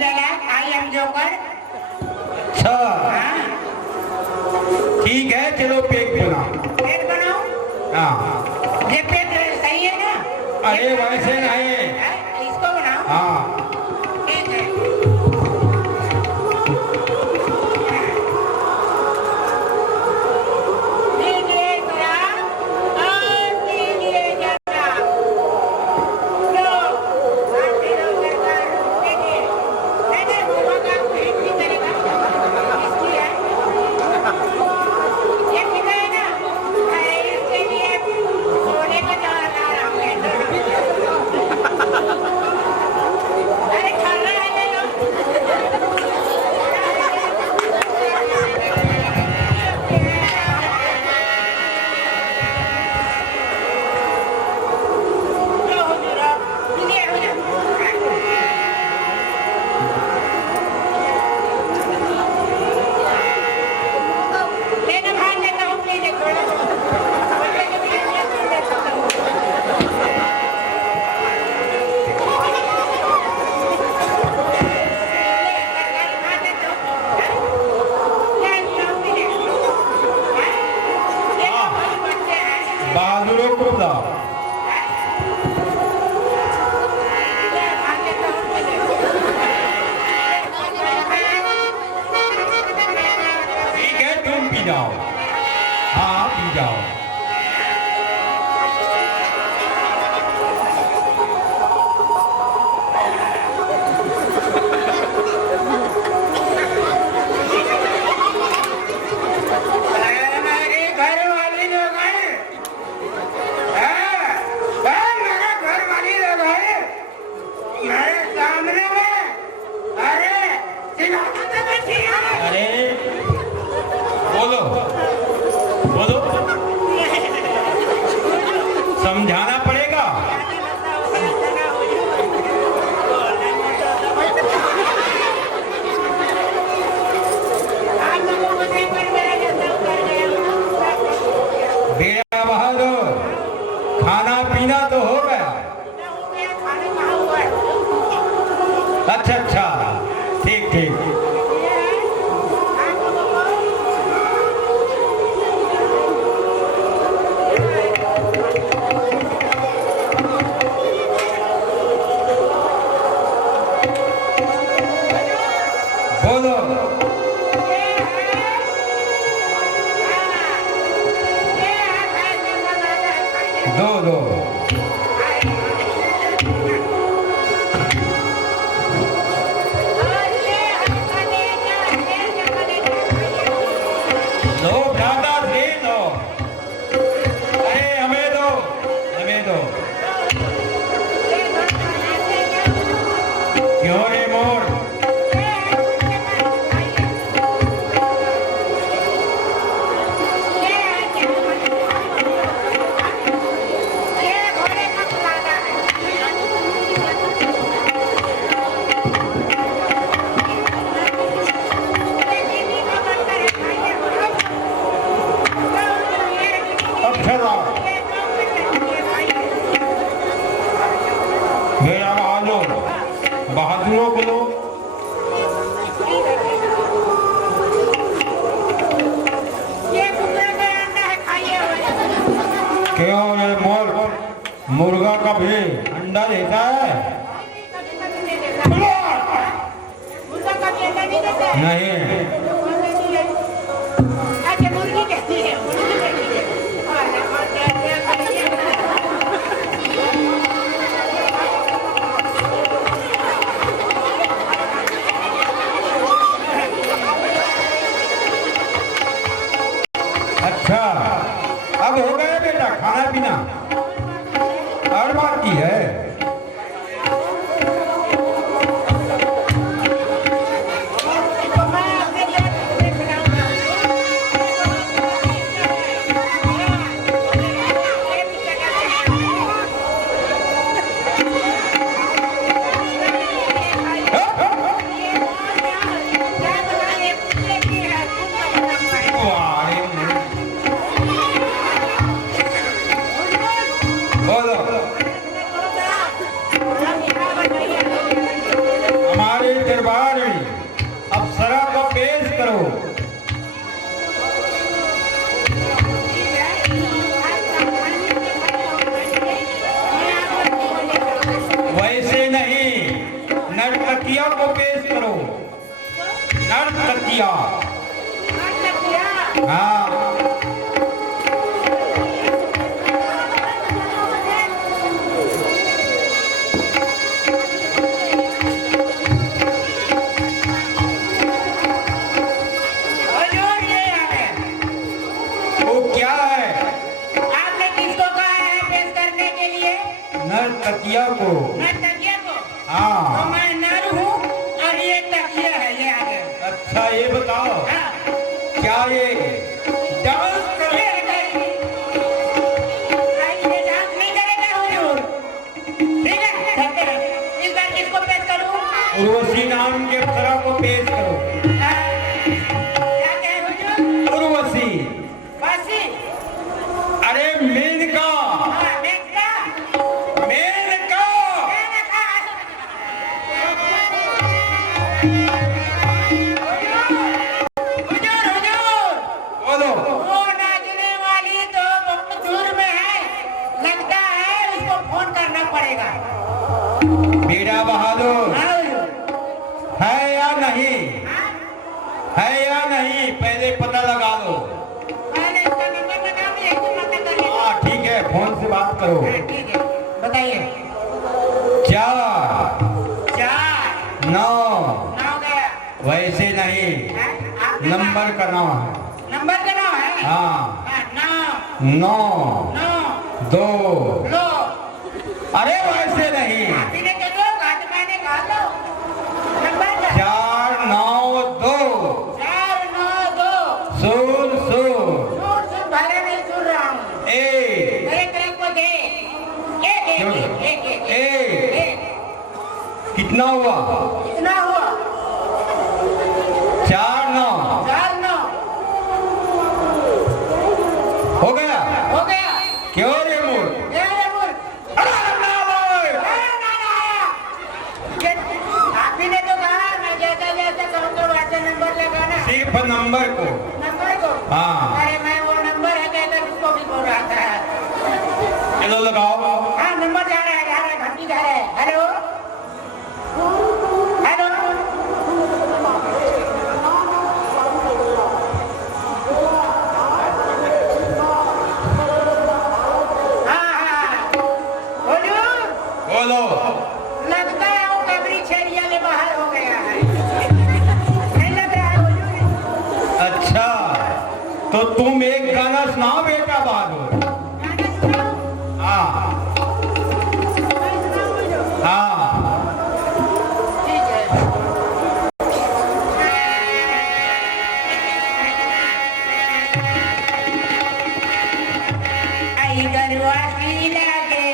I am joker. अच्छा ठीक है, चलो पेक बनाओ। पेट बनाओ। हाँ ये पेट सही है ना? अरे वैसे नहीं। इसको बनाओ। हाँ ठीक है। लीजिए शराब और लीजिए जर्दा। लो, आप तीनों सरकार लीजिए। नहीं, वो का भेंट नहीं करेगा। इसकी है। ये कितना है ना? अरे इसके लिए सोने का जवाहर ला रहा हूँ मैं। अरे खा रहा है ये लोग। लो हुजूर, ये हुजूर। लेना भाई, लेता हूँ, लीजिए थोड़ा। बोलते कि भी ये ले लेता हूँ। बहादुरों को बताओ। ठीक है तुम पी जाओ। हाँ पी जाओ। घर वाली लोग हैं। मेरे घर वाली लोग हैं। मेरे सामने में। अरे सिखाता तो बैठी है। अरे बोलो बोलो, समझाना पड़ेगा। आप लोगों को देखकर मेरा जैसा उतर गया। बेड़ा बहादुर, खाना पीना तो हो गया। खाने कहाँ हुआ है? अच्छा अच्छा ठीक ठीक। बोलो दो दो। दो ज्यादा दे दो। अरे हमें दो, हमें दो। क्यों रे मोर? अच्छा मेरा बहादुर, बहादुरों को लो। क्यों ये मोर मुर्गा कभी अंडा देता है? नहीं। अच्छा मुर्गी कहती है, मुर्गी कहती है। और क्या अच्छा अब हो गया बेटा खाना पीना, और बाकी है। तो मैं दरबार में अप्सरा को पेश करो। वैसे नहीं, नर्तकिया को पेश करो। नर्तकिया। हाँ। तकिया को। मैं तकिया को? हाँ। तो मैं नर हूँ और ये तकिया है, ये आ गया। अच्छा ये बताओ, हाँ। क्या ये डांस करे? ये डांस नहीं करेगा हुजूर। ठीक है, देखते हैं। इस बार किसको पेश करूँ? उर्वशी नाम के अप्सरा को पेश करो। क्या कहे हुजूर? उर्वशी। वासी? अरे मेनका। बीड़ा बहादुर है या नहीं? है या नहीं, पहले पता लगा लो। पहले इसका नंबर बताओ, यही तो पता कर लेंगे। हाँ ठीक है, फोन से बात करो। ठीक है, बताइए। 4 9 गया। वैसे नहीं, नंबर का नाम है। नंबर का नाम है? हाँ। 9 2 अरे वैसे नहीं। 4 9 2 सुन भले नहीं सुन रहा हूँ। एक को दे। एक। कितना हुआ? कितना हुआ? 4 9 हो गया। क्यों रे मूल? आपने तो कहा मैं जैसा कहूँगा वैसा नंबर लगाना। सिर्फ नंबर को। हाँ। अरे मैं वो नंबर है कहकर उसको भी बोल रहा था। चलो लगाओ। हाँ नंबर जा रहा है घंटी जा रहा है। हेलो। बोलो। लगता है वो कबरी छेड़िया में बाहर हो गया है। नहीं लग रहा है हुजूर? अच्छा तो तुम एक गाना सुनाओ बेटा बहादुर। हाँ हाँ ठीक है। आई गरुआ की लगे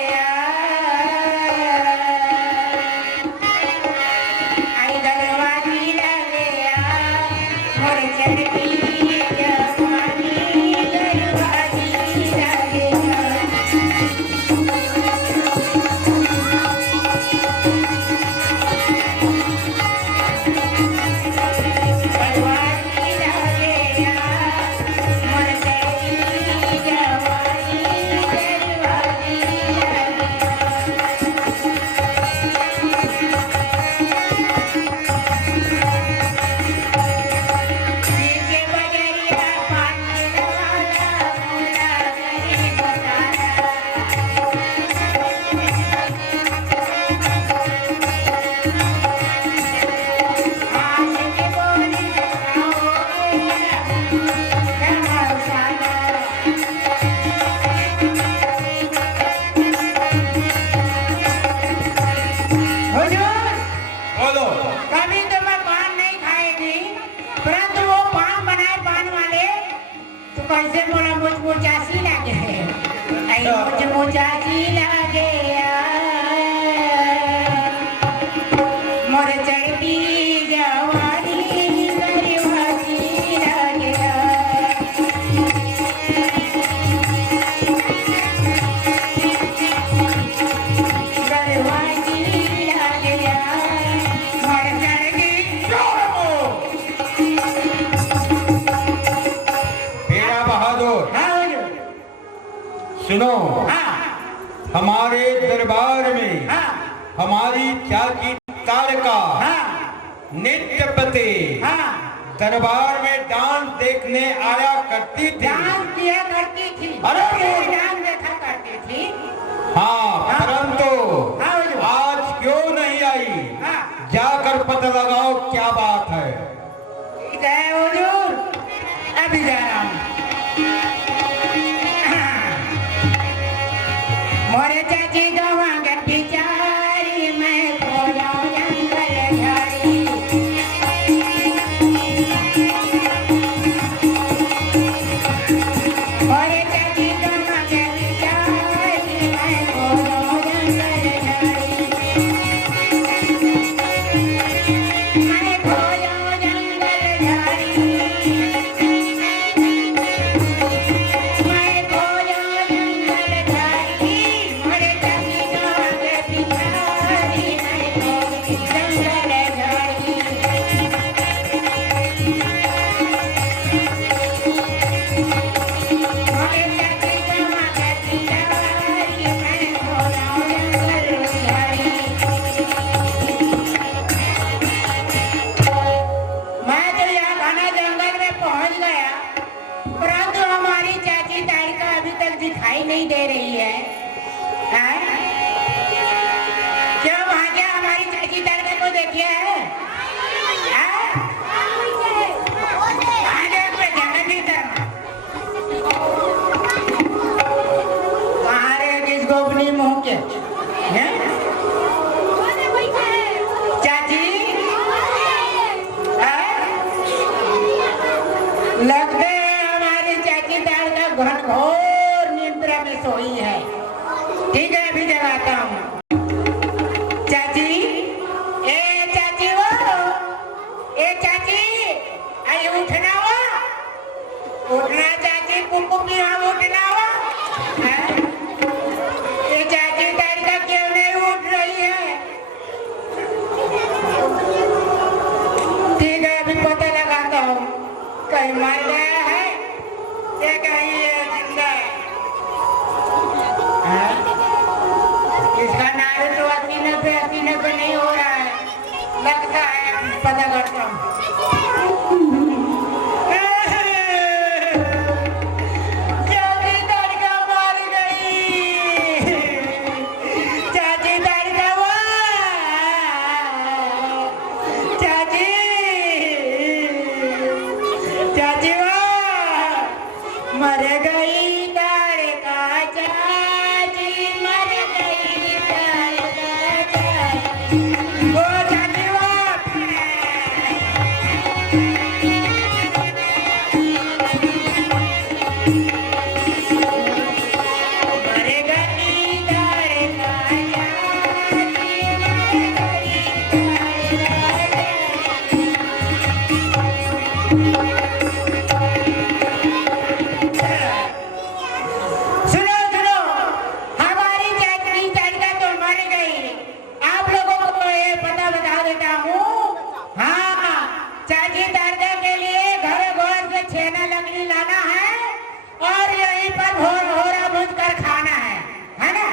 कैसे बोला मुझमुचासी लगे मुझमुचासी लगे मोर चढ़ती जवानी करवासी लगे करवासी लगे मोर चढ़ती सुनो, हाँ हमारे दरबार में हाँ हमारी चाची तारका हाँ नित्यपति हाँ दरबार में डांस देखने आया करती थी। डांस किया करती थी। अरे डांस देखा करती थी। हाँ, परंतु हाँ, बोलो। आज क्यों नहीं आई? हाँ। जाकर पता लगाओ क्या बात है। ठीक है हुजूर, अभी जा रहा हूँ। मोरे चाची गवा गट्टी चारी मैं खोया जंगल झाड़ी। मोरे चाची गवा गट्टी चारी मैं खोया जंगल झाड़ी। मैं खोया जंगल झाड़ी। मैं खोया जंगल झाड़ी। मोरे चाची गवा गट्टी चारी मैं खोया जंगल झाड़ी। मैं तो यहाँ घना जंगल में पहुँच गया, परंतु हमारी चाची तारिका अभी तक दिखाई नहीं दे रही है। हैं? क्यों भाग्या हमारी चाची तारिका को देखिए है? हैं? आगे पे जंगल की तरफ। कहाँ रे किसको अपनी मुँह के? हैं? चाची? लगते है हमारी चाची तारिका घनघोर निद्रा में सोई है। ठीक है, अभी जगाता हूँ। चाची, ए चाची वो, ए चाची, अरे उठना वो, उठना चाची, कुमकुमी हम उठना वो। हैं? ये चाची तारिका क्यों नहीं उठ रही है? ठीक है, अभी पता लगाता हूँ। कहीं मर गया है या कहीं ये जिंदा है? हाँ? इसका नारे तो असीने पे नहीं हो रहा है। लगता है पता करता हूँ। चाची तारिका मर गई। चाची तारिका वाह! चाची, चाची वाह! मर गई तारिका चाची, मर गई तारिका चाची। ओ चाची वाह! मर गई तारिका चाची, मर गई सुनो सुनो, हमारी चाची तारिका तो मर गई। आप लोगों को ये पता बता देता हूँ। हाँ, चाची तारिका के लिए घर घोर से छेना लकड़ी लाना है और यहीं पर भोरा भूज कर खाना है ना?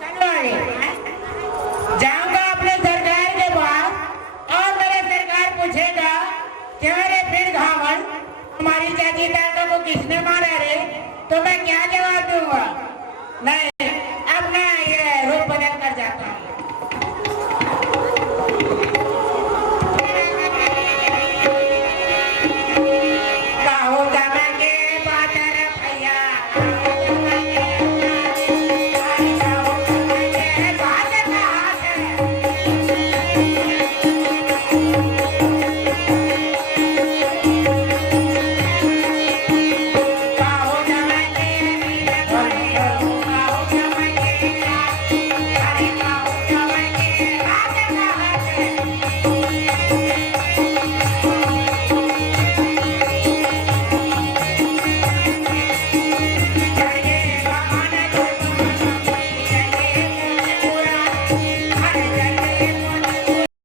चलो आगे। जाऊंगा अपने सरकार के पास और मेरे सरकार पूछेगा कि अरे फिर घावन हमारी चाची तारिका को किसने मारा रे, तो मैं क्या जवाब दूंगा? नहीं,